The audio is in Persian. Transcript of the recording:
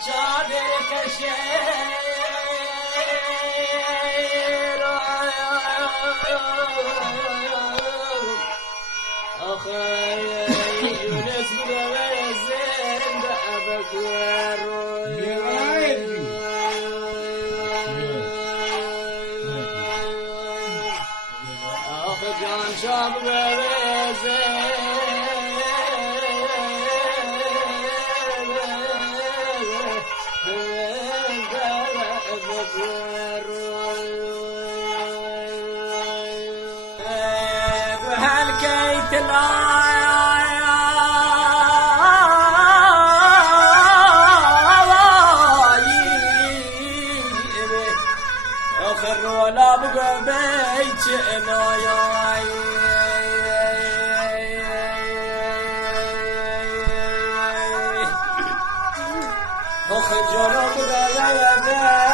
چادر کشیر آخه یونس بگوه زنده بگوه آخه جان شاب بگوه آخر ولا بقى بيت آخر جانا بقى